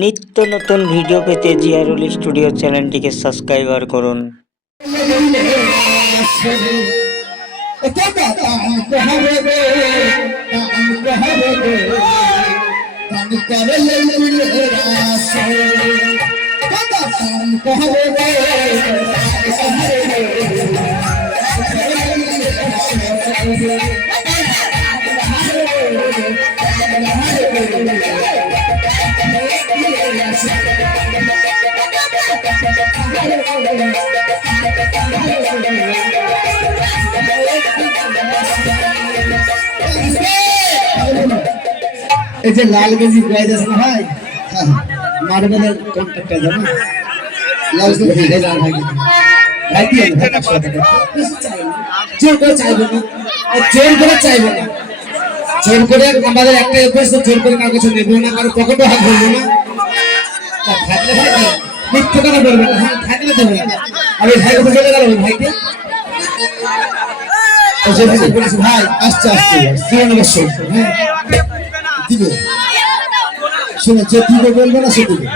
নিত্য নতুন ভিডিও পেতে জিয়ারুল স্টুডিও চ্যানেলটিকে সাবস্ক্রাইব করুন। এই যে লাল গেঞ্জি গায়ে আছে না ভাই, মার্বেলের কন্ট্রাক্টর জানো, লাল গেঞ্জি গায়ে লাল ভাই ভাই কি জোর করে চাইবে না, জোর করে চাইবে না, জোর করে আমাদের একটা অভ্যাস, জোর করে কারো কাছে নেবো না, কারো পকেটে হাত ধরবো না। থাকলে ভাই মিথ্যে কথা বলবে না, হ্যাঁ থাকলে দেবে না। আমি ভাই কথা বলে গেল ভাইকে ভাই আসতে আসতে হ্যাঁ দিবে, শোনো যে দিবে বলবে না সে দিবে।